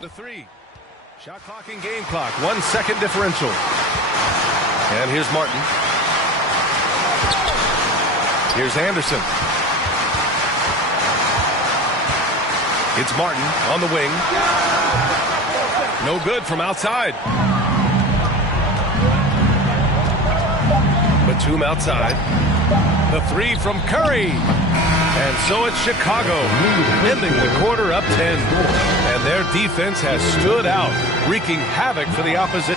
with a three. Shot clock and game clock. 1 second differential. And here's Martin. Here's Anderson. It's Martin on the wing. No good from outside. Batum outside. The three from Curry. And so it's Chicago, ending the quarter up 10. And their defense has stood out, wreaking havoc for the opposition.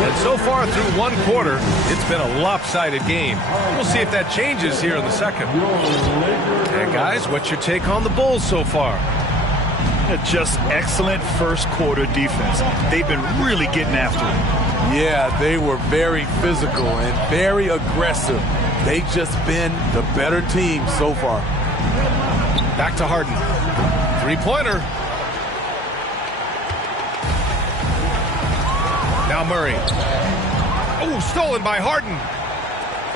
And so far through one quarter, it's been a lopsided game. We'll see if that changes here in the second. And guys, what's your take on the Bulls so far? Just excellent first quarter defense. They've been really getting after it. Yeah, they were very physical and very aggressive. They've just been the better team so far. Back to Harden. Three-pointer. Now Murray. Oh, stolen by Harden.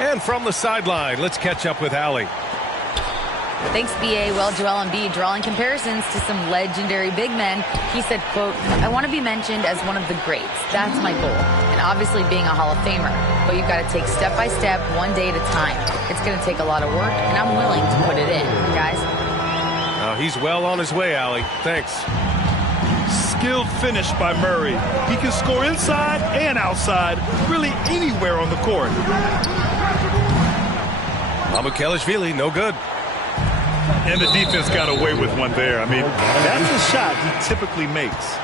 And from the sideline, let's catch up with Allie. Thanks, B.A. Well, Joel Embiid drawing comparisons to some legendary big men. He said, quote, "I want to be mentioned as one of the greats. That's my goal. And obviously being a Hall of Famer. But you've got to take step by step, one day at a time. It's going to take a lot of work, and I'm willing to put it in, guys." He's well on his way, Allie. Thanks. Skilled finish by Murray. He can score inside and outside, really anywhere on the court. Mamukelashvili, no good. And the defense got away with one there. I mean, that's a shot he typically makes.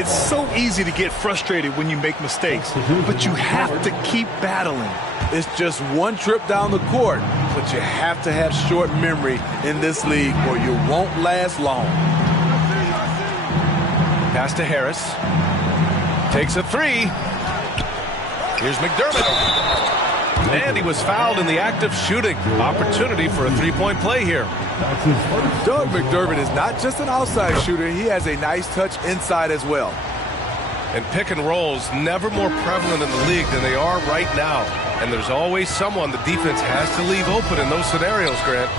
It's so easy to get frustrated when you make mistakes, but you have to keep battling. It's just one trip down the court, but you have to have short memory in this league or you won't last long. Pass to Harris. Takes a three. Here's McDermott. And he was fouled in the act of shooting. Opportunity for a three-point play here. Doug McDermott is not just an outside shooter. He has a nice touch inside as well. And pick and rolls never more prevalent in the league than they are right now. And there's always someone the defense has to leave open in those scenarios, Grant.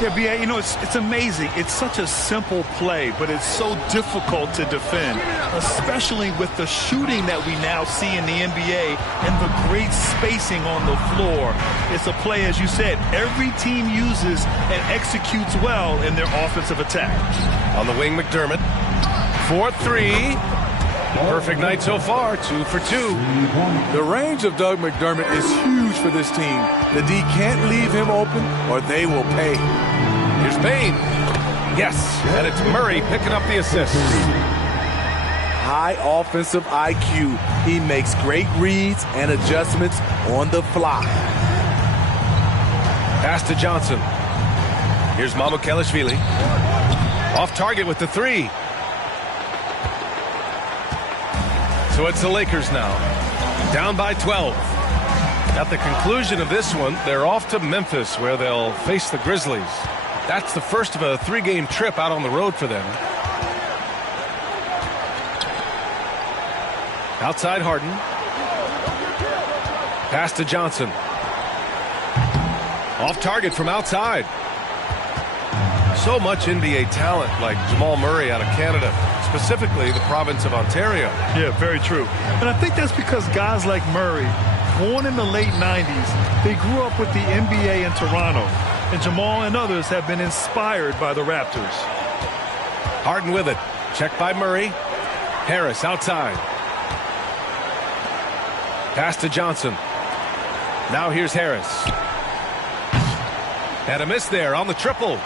Yeah, B.A., you know, it's amazing. It's such a simple play, but it's so difficult to defend, especially with the shooting that we now see in the NBA and the great spacing on the floor. It's a play, as you said, every team uses and executes well in their offensive attack. On the wing, McDermott. 4-3. Perfect night so far, 2 for 2. The range of Doug McDermott is huge for this team. The D can't leave him open or they will pay. Here's Payne. Yes, and it's Murray picking up the assist. High offensive IQ. He makes great reads and adjustments on the fly. Pass to Johnson. Here's Mamukelashvili. Off target with the three. So it's the Lakers now, down by 12. At the conclusion of this one, they're off to Memphis, where they'll face the Grizzlies. That's the first of a three-game trip out on the road for them. Outside Harden. Pass to Johnson. Off target from outside. So much NBA talent like Jamal Murray out of Canada, specifically the province of Ontario. Yeah, very true. And I think that's because guys like Murray, born in the late 90s, they grew up with the NBA in Toronto. And Jamal and others have been inspired by the Raptors. Harden with it. Checked by Murray. Harris outside. Pass to Johnson. Now here's Harris. Had a miss there on the triple.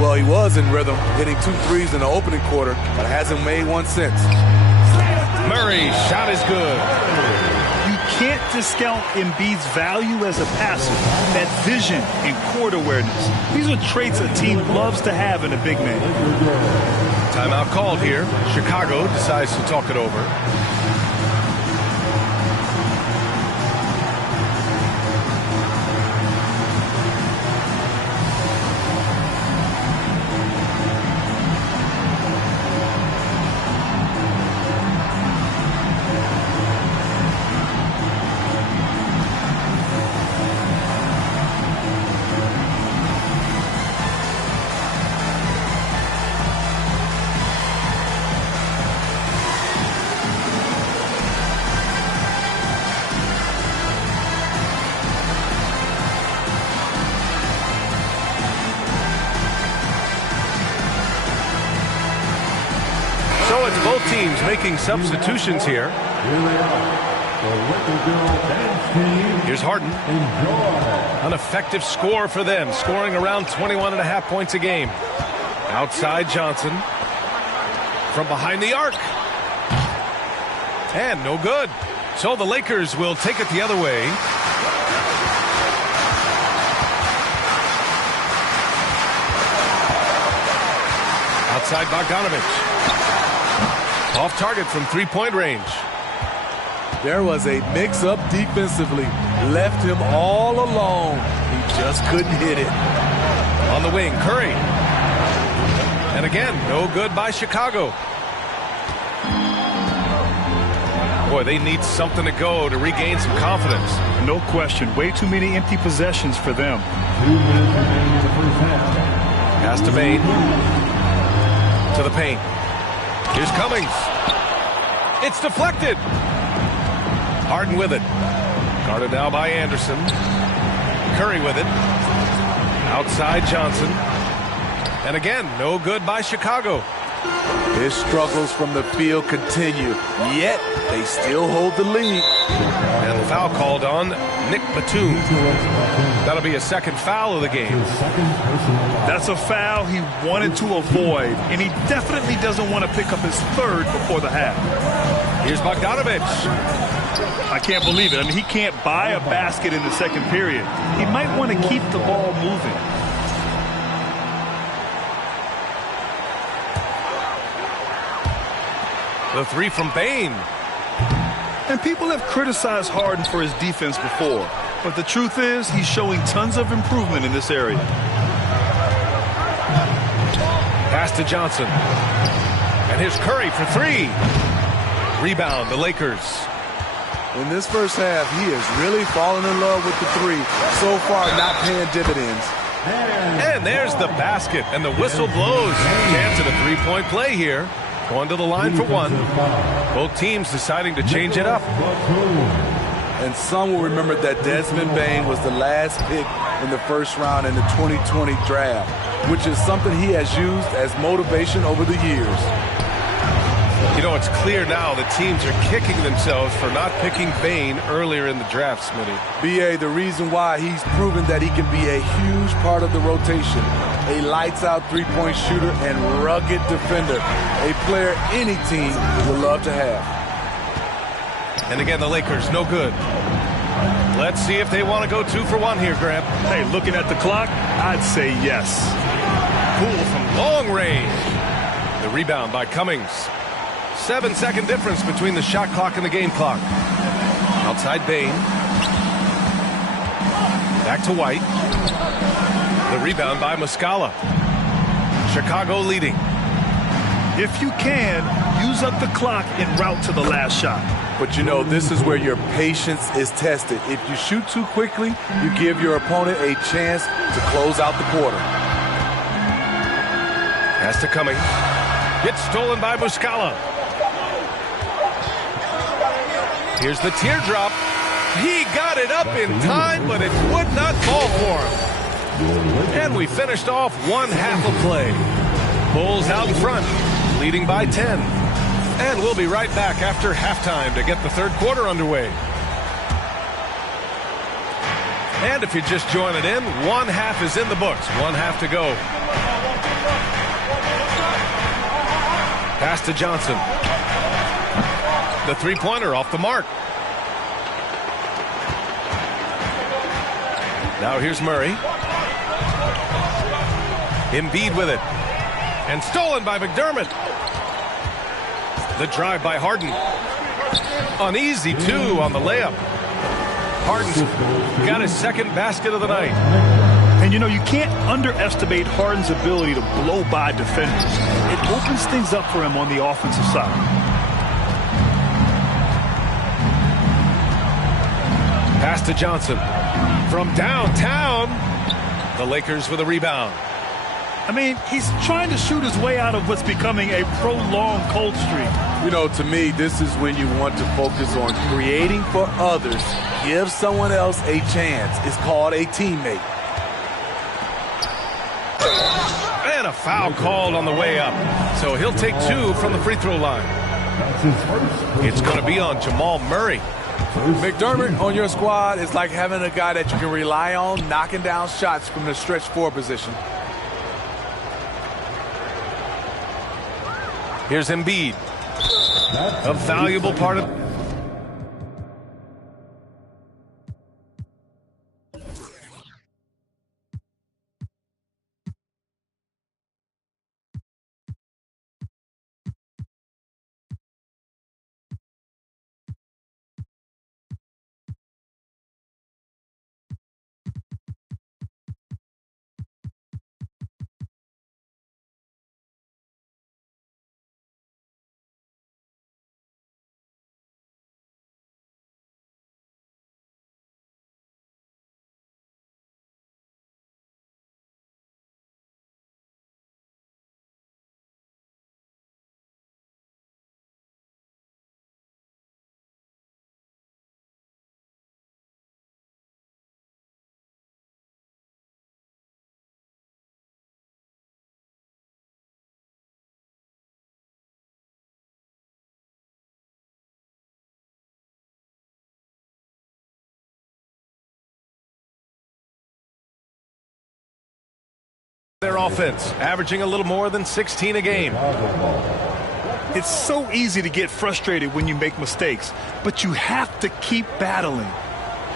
Well, he was in rhythm, hitting 2 threes in the opening quarter, but hasn't made one since. Murray's shot is good. You can't discount Embiid's value as a passer, that vision and court awareness. These are traits a team loves to have in a big man. Timeout called here. Chicago decides to talk it over. Both teams making substitutions here. Here's Harden. An effective score for them, scoring around 21.5 points a game. Outside Johnson. From behind the arc. And no good. So the Lakers will take it the other way. Outside Bogdanovich. Off target from three-point range. There was a mix-up defensively. Left him all alone. He just couldn't hit it. On the wing, Curry. And again, no good by Chicago. Boy, they need something to go to regain some confidence. No question. Way too many empty possessions for them. Pass to Bain. To the paint. Here's Cummings. It's deflected. Harden with it. Guarded now by Anderson. Curry with it. Outside Johnson. And again, no good by Chicago. His struggles from the field continue, yet they still hold the lead. And the foul called on Nick Batum. That'll be a second foul of the game. That's a foul he wanted to avoid, and he definitely doesn't want to pick up his third before the half. Here's Bogdanovich. I can't believe it. I mean, he can't buy a basket in the second period. He might want to keep the ball moving. The three from Bain. And people have criticized Harden for his defense before, but the truth is he's showing tons of improvement in this area. Pass to Johnson. And here's Curry for three. Rebound, the Lakers. In this first half, he has really fallen in love with the three. So far, not paying dividends. And there's the basket, and the whistle blows. Chance at a three-point play here. Going to the line for one. Both teams deciding to change it up. And some will remember that Desmond Bain was the last pick in the first round in the 2020 draft, which is something he has used as motivation over the years. You know, it's clear now that teams are kicking themselves for not picking Bain earlier in the draft, Smitty. B.A., the reason why he's proven that he can be a huge part of the rotation. A lights-out three-point shooter and rugged defender. A player any team would love to have. And again, the Lakers, no good. Let's see if they want to go 2 for 1 here, Graham. Hey, looking at the clock, I'd say yes. Poole from long range. The rebound by Cummings. 7-second difference between the shot clock and the game clock. Outside Bain. Back to White. The rebound by Muscala. Chicago leading. If you can, use up the clock en route to the last shot. But you know, this is where your patience is tested. If you shoot too quickly, you give your opponent a chance to close out the quarter. Pass to Cummings. Gets stolen by Muscala. Here's the teardrop. He got it up in time, but it would not fall for him. And we finished off one half of play. Bulls out in front, leading by 10. And we'll be right back after halftime to get the third quarter underway. And if you're just joining in, one half is in the books. One half to go. Pass to Johnson. The three-pointer off the mark. Now here's Murray. Embiid with it. And stolen by McDermott. The drive by Harden. Uneasy, too, on the layup. Harden's got his second basket of the night. And, you know, you can't underestimate Harden's ability to blow by defenders. It opens things up for him on the offensive side. Pass to Johnson. From downtown, the Lakers with a rebound. I mean, he's trying to shoot his way out of what's becoming a prolonged cold streak. You know, to me, this is when you want to focus on creating for others. Give someone else a chance. It's called a teammate. And a foul called on the way up. So he'll take 2 from the free throw line. It's going to be on Jamal Murray. McDermott on your squad is like having a guy that you can rely on knocking down shots from the stretch four position. Here's Embiid. A valuable part of... their offense, averaging a little more than 16 a game. It's so easy to get frustrated when you make mistakes, but you have to keep battling.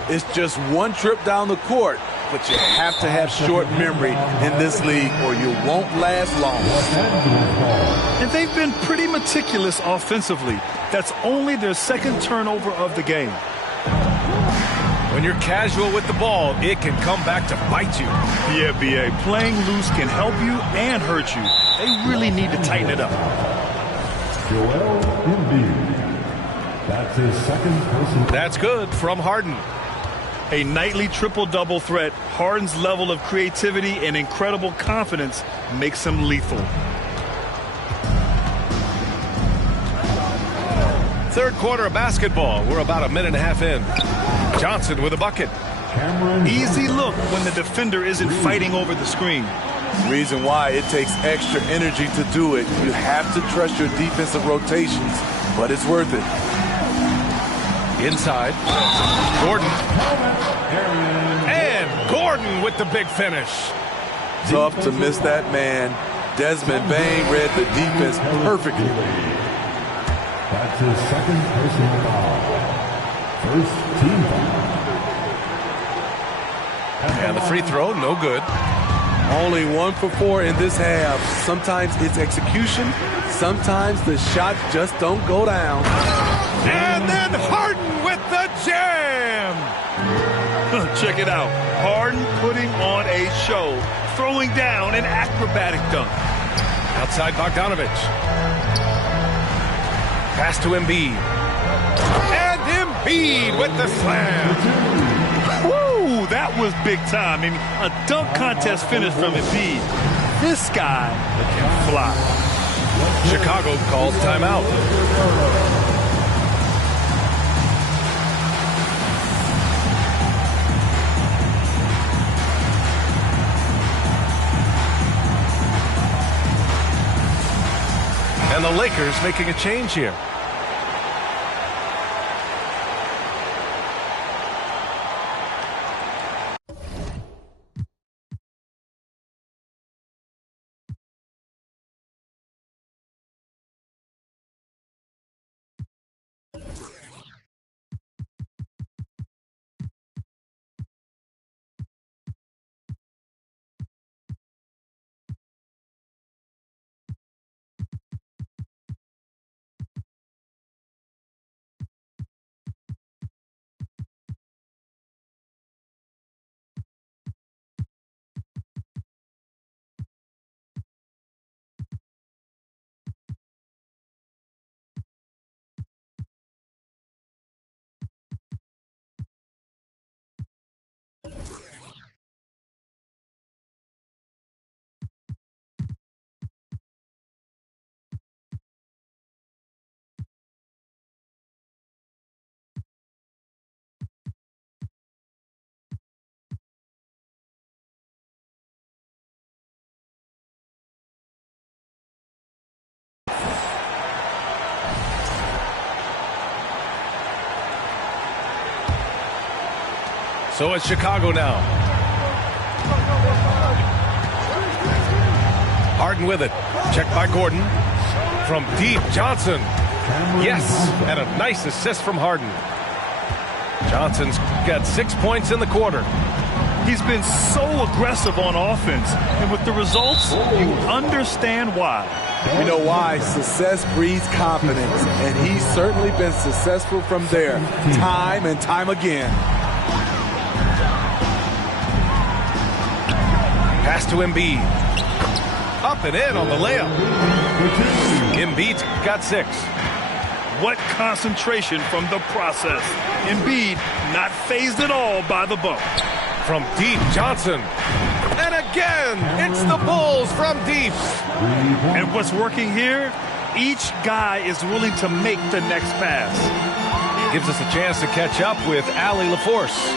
It's just one trip down the court, but you have to have short memory in this league or you won't last long. And they've been pretty meticulous offensively. That's only their second turnover of the game. When you're casual with the ball, it can come back to bite you. Yeah, B.A., playing loose can help you and hurt you. They really need to tighten it up. Joel Embiid. That's his second personal. That's good from Harden. A nightly triple-double threat, Harden's level of creativity and incredible confidence makes him lethal. Third quarter of basketball. We're about a minute and a half in. Johnson with a bucket. Easy look when the defender isn't fighting over the screen. Reason why it takes extra energy to do it. You have to trust your defensive rotations, but it's worth it. Inside. Gordon. And Gordon with the big finish. Tough to miss that man. Desmond Bain read the defense perfectly. That's his second personal foul. First team foul. And the free throw, no good. Only 1 for 4 in this half. Sometimes it's execution. Sometimes the shots just don't go down. And then Harden with the jam. Check it out. Harden putting on a show, throwing down an acrobatic dunk. Outside Bogdanovich. Pass to Embiid. And Embiid with the slam. Woo, that was big time. I mean, a dunk contest finish from Embiid. This guy can fly. Chicago calls timeout. And the Lakers making a change here. So it's Chicago now. Harden with it. Checked by Gordon. From deep, Johnson. Yes, and a nice assist from Harden. Johnson's got 6 points in the quarter. He's been so aggressive on offense, and with the results, you understand why. You know why? Success breeds confidence, and he's certainly been successful from there, time and time again. Pass to Embiid. Up and in on the layup. Embiid's got 6. What concentration from the process. Embiid not fazed at all by the bump. From deep, Johnson. And again, it's the Bulls from deep. And what's working here? Each guy is willing to make the next pass. Gives us a chance to catch up with Allie LaForce.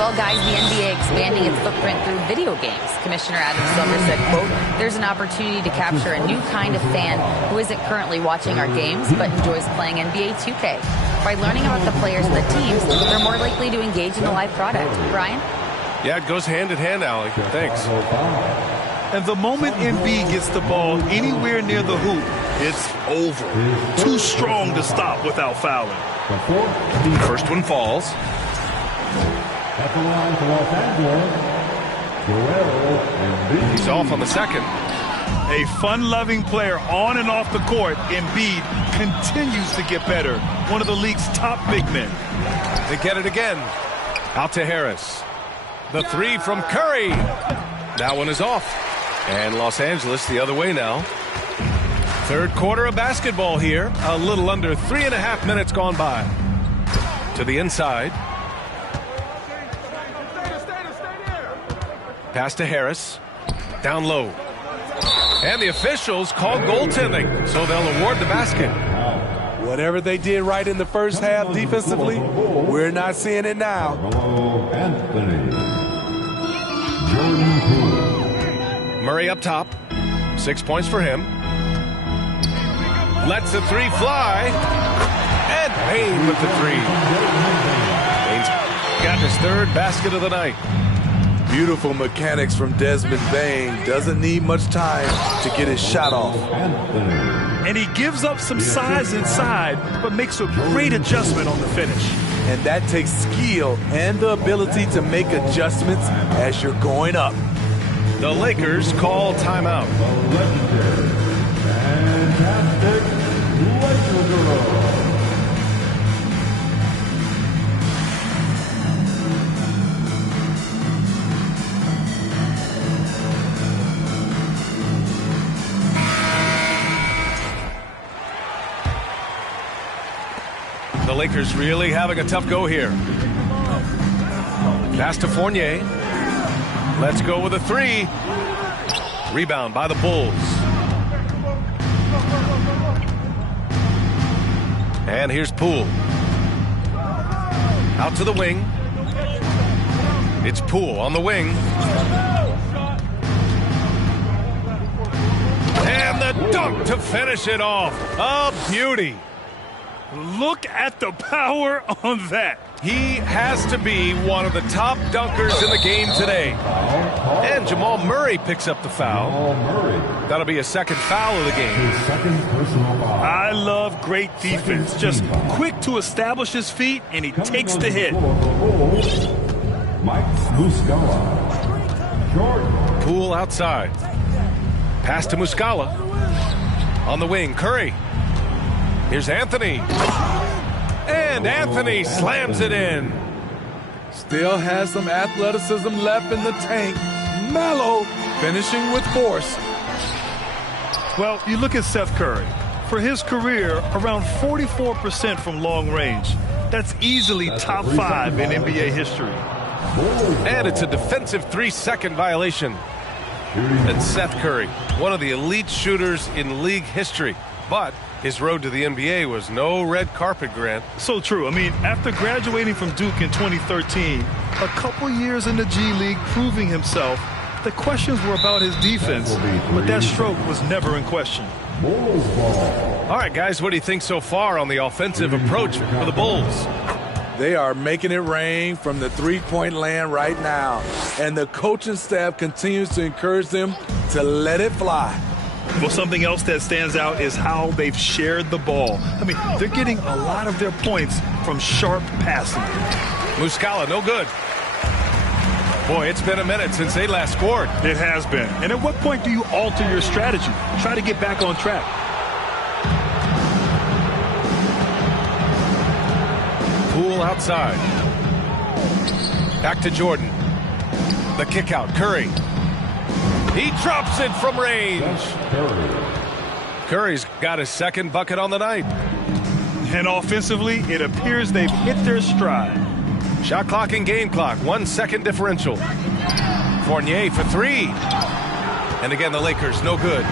Well, guys, the NBA expanding its footprint through video games. Commissioner Adam Silver said, quote, there's an opportunity to capture a new kind of fan who isn't currently watching our games but enjoys playing NBA 2K. By learning about the players and the teams, they're more likely to engage in the live product. Brian? Yeah, it goes hand in hand, Allie. Thanks. And the moment Embiid gets the ball anywhere near the hoop, it's over. Too strong to stop without fouling. First one falls. At the line for Los Angeles, Joel Embiid. He's off on the second. A fun-loving player on and off the court, Embiid continues to get better. One of the league's top big men. They get it again. Out to Harris. The 3 from Curry. That one is off. And Los Angeles the other way now. Third quarter of basketball here. A little under 3.5 minutes gone by. To the inside. Pass to Harris. Down low. And the officials call goaltending, so they'll award the basket. Whatever they did right in the first half defensively, we're not seeing it now. Anthony. Jordan Poole. Murray up top. 6 points for him. Lets the 3 fly. And Payne with the 3. Payne's got his 3rd basket of the night. Beautiful mechanics from Desmond Bane. Doesn't need much time to get his shot off. And he gives up some size inside, but makes a great adjustment on the finish. And that takes skill and the ability to make adjustments as you're going up. The Lakers call timeout. Legendary. Fantastic Lakers. The Lakers really having a tough go here. Pass to Fournier. Let's go with a 3. Rebound by the Bulls. And here's Poole. Out to the wing. It's Poole on the wing. And the dunk to finish it off. A beauty. Look at the power on that. He has to be one of the top dunkers in the game today. And Jamal Murray picks up the foul. That'll be a 2nd foul of the game. I love great defense. Just quick to establish his feet, and he takes the hit. Mike Muscala. Poole outside. Pass to Muscala. On the wing, Curry. Here's Anthony. And Anthony slams it in. Still has some athleticism left in the tank. Mellow, finishing with force. Well, you look at Seth Curry. For his career, around 44% from long range. That's easily top 5 in NBA history. And it's a defensive 3-second violation. And Seth Curry, one of the elite shooters in league history. But his road to the NBA was no red carpet, Grant. So true. I mean, after graduating from Duke in 2013, a couple years in the G League proving himself, the questions were about his defense, but that stroke was never in question. All right, guys, what do you think so far on the offensive approach for the Bulls? They are making it rain from the three-point land right now. And the coaching staff continues to encourage them to let it fly. Well, something else that stands out is how they've shared the ball. I mean, they're getting a lot of their points from sharp passing. Muscala, no good. Boy, it's been a minute since they last scored. It has been. And at what point do you alter your strategy? Try to get back on track. Poole outside. Back to Jordan. The kick out. Curry. He drops it from range. Curry's got his second bucket on the night. And offensively, it appears they've hit their stride. Shot clock and game clock. 1 second differential. Fournier for three. And again, the Lakers, no good.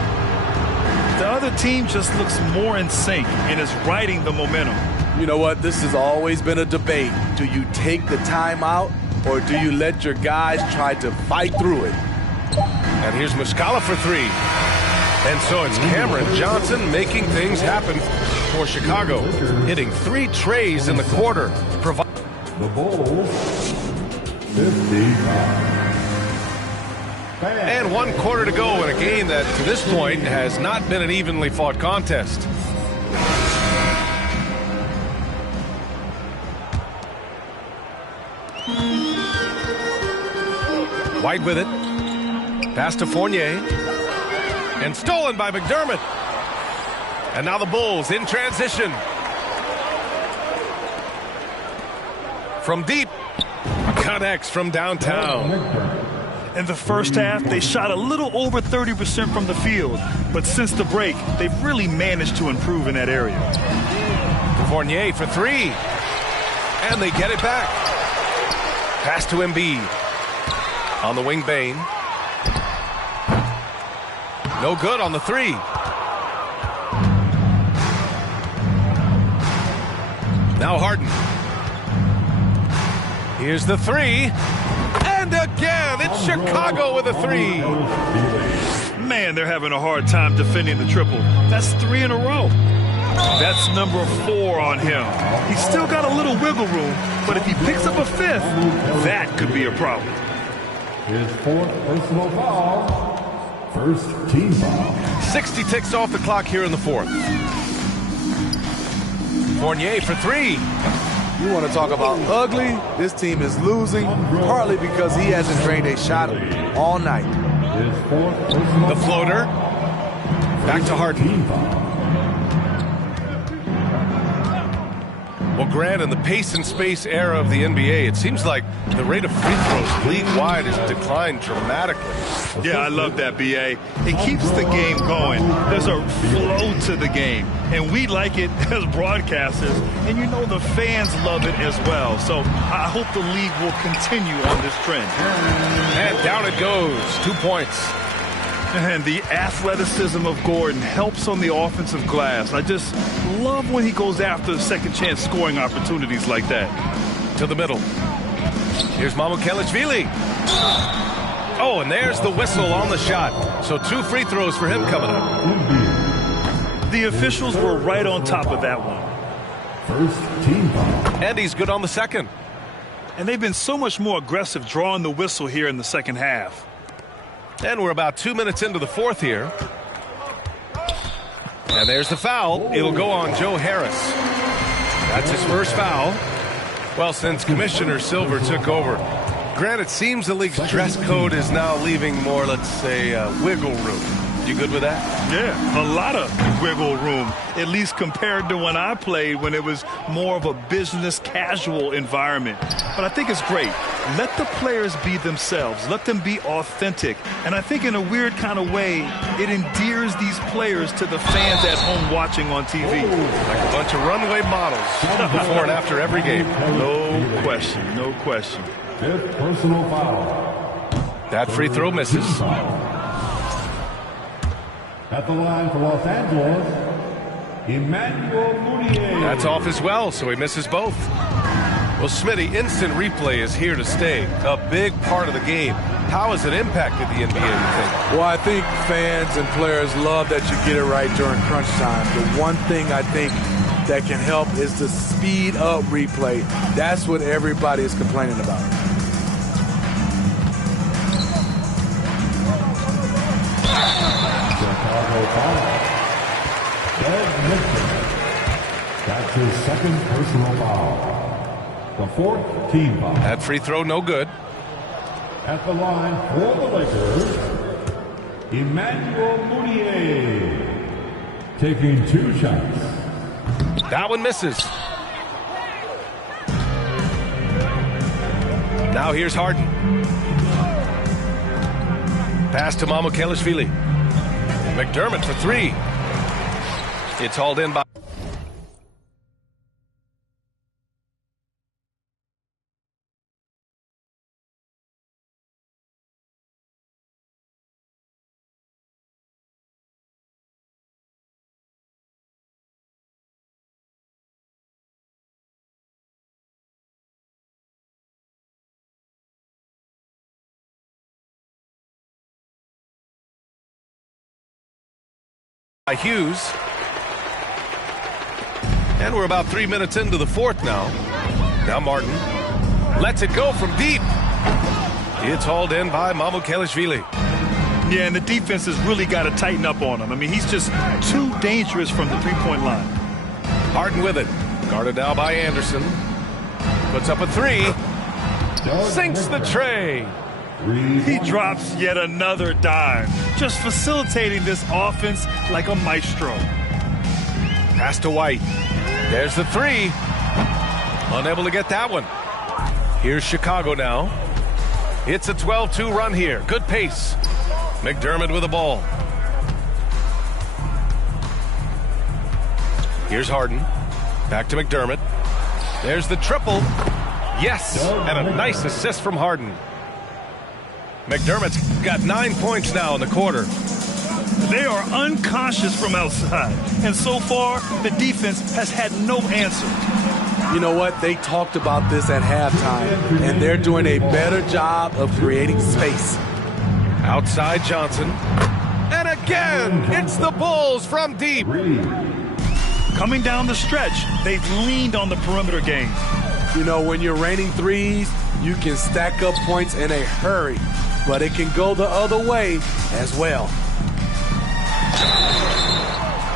The other team just looks more in sync and is riding the momentum. You know what? This has always been a debate. Do you take the timeout or do you let your guys try to fight through it? And here's Muscala for three. And so it's Cameron Johnson making things happen for Chicago, hitting 3 trays in the quarter. The Bulls, 55. And 1 quarter to go in a game that, to this point, has not been an evenly fought contest. White with it. Pass to Fournier. And stolen by McDermott. And now the Bulls in transition. From deep. Connects from downtown. In the first half, they shot a little over 30% from the field. But since the break, they've really managed to improve in that area. Fournier for three. And they get it back. Pass to Embiid. On the wing, Bane. No good on the three. Now Harden. Here's the three. And again, it's Chicago with a three. Man, they're having a hard time defending the triple. That's 3 in a row. That's number 4 on him. He's still got a little wiggle room, but if he picks up a 5th, that could be a problem. His 4th personal foul. First team foul. 60 ticks off the clock here in the 4th. Fournier for three. You want to talk about ugly? This team is losing, partly because he hasn't drained a shot all night. His 4th personal The floater. Back to Harden. team foul. Well, Grant, in the pace and space era of the NBA, it seems like the rate of free throws league-wide has declined dramatically. Yeah, I love that, B.A. It keeps the game going. There's a flow to the game, and we like it as broadcasters, and you know the fans love it as well. So I hope the league will continue on this trend. And down it goes. 2 points. And the athleticism of Gordon helps on the offensive glass. I just love when he goes after second chance scoring opportunities like that. To the middle. Here's Mamukelashvili. Oh, and there's the whistle on the shot. So 2 free throws for him coming up. The officials were right on top of that one. First team foul. And he's good on the second. And they've been so much more aggressive drawing the whistle here in the second half. And we're about 2 minutes into the 4th here. And there's the foul. It'll go on Joe Harris. That's his first foul. Well, since Commissioner Silver took over, Grant, it seems the league's dress code is now leaving more, let's say, wiggle room. You good with that? Yeah, a lot of wiggle room, at least compared to when I played, when it was more of a business casual environment. But I think it's great. Let the players be themselves. Let them be authentic. And I think in a weird kind of way, it endears these players to the fans at home watching on TV. Like a bunch of runway models before and after every game. No question, no question. 5th personal foul. That free throw misses. At the line for Los Angeles, Emmanuel Mudiay. That's off as well, so he misses both. Well, Smitty, instant replay is here to stay. A big part of the game. How has it impacted the NBA, you think? Well, I think fans and players love that you get it right during crunch time. The one thing I think that can help is the speed up replay. That's what everybody is complaining about. Chicago foul. That's his second personal foul. The fourth team foul. That free throw no good. At the line for the Lakers, Emmanuel Mudiay, taking 2 shots. That one misses. Now here's Harden. Pass to Mamukelashvili. McDermott for 3. It's hauled in by... Hughes. And we're about 3 minutes into the fourth now. Now Martin lets it go from deep. It's hauled in by Mamukelashvili. Yeah, and the defense has really got to tighten up on him. I mean, he's just too dangerous from the three-point line. Harden with it. Guarded now by Anderson. Puts up a 3. Sinks the tray. He drops yet another dime, just facilitating this offense like a maestro. Pass to White. There's the 3. Unable to get that one. Here's Chicago now. It's a 12-2 run here. Good pace. McDermott with the ball. Here's Harden. Back to McDermott. There's the triple. Yes, and a nice assist from Harden. McDermott's got 9 points now in the quarter. They are uncautious from outside, and so far the defense has had no answer. You know what? They talked about this at halftime, and they're doing a better job of creating space. Outside Johnson. And again, it's the Bulls from deep. Coming down the stretch, they've leaned on the perimeter game. You know, when you're raining threes, you can stack up points in a hurry, but it can go the other way as well.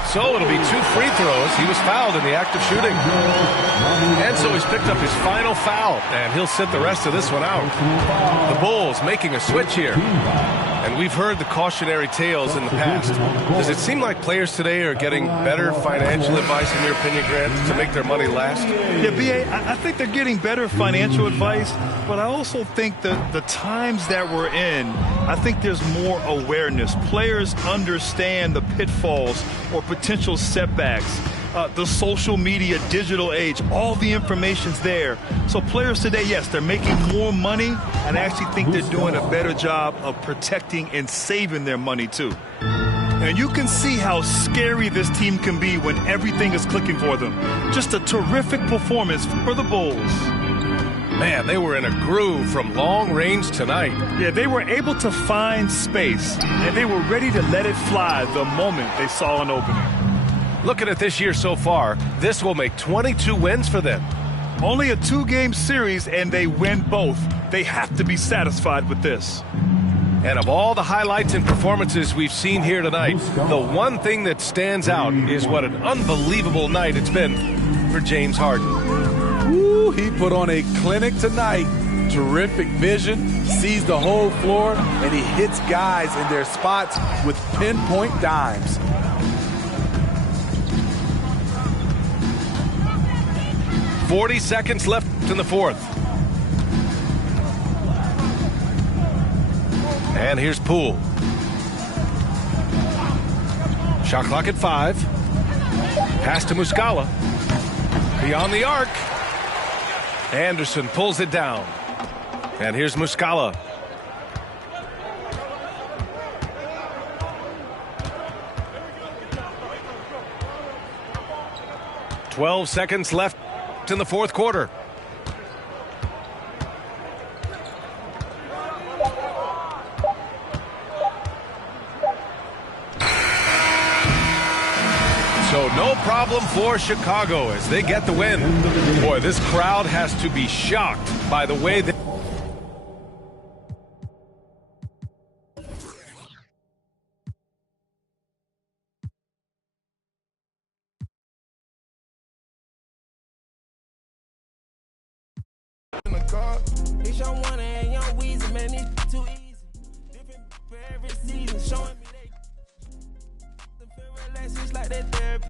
So it'll be 2 free throws. He was fouled in the act of shooting. And so he's picked up his final foul, and he'll sit the rest of this one out. The Bulls making a switch here. And we've heard the cautionary tales in the past. Does it seem like players today are getting better financial advice, in your opinion, Grant, to make their money last? Yeah, B.A., I think they're getting better financial advice, but I also think that the times that we're in, I think there's more awareness. Players understand the pitfalls or potential setbacks. The social media, digital age, all the information's there. So players today, yes, they're making more money, and I actually think they're doing a better job of protecting and saving their money too. And you can see how scary this team can be when everything is clicking for them. Just a terrific performance for the Bulls. Man, they were in a groove from long range tonight. Yeah, they were able to find space, and they were ready to let it fly the moment they saw an opening. Looking at this year so far, this will make 22 wins for them. Only a 2-game series, and they win both. They have to be satisfied with this. And of all the highlights and performances we've seen here tonight, the one thing that stands out is what an unbelievable night it's been for James Harden. Ooh, he put on a clinic tonight. Terrific vision, sees the whole floor, and he hits guys in their spots with pinpoint dimes. "40 seconds left in the fourth. And here's Poole. Shot clock at 5. Pass to Muscala. Beyond the arc. Anderson pulls it down. And here's Muscala. "12 seconds left in the fourth quarter. So No problem for Chicago as they get the win. Boy, this crowd has to be shocked by the way they... It's your one and young Weezy, man, it's too easy. Different for every season, showing me they feel relaxed, it's like that therapy.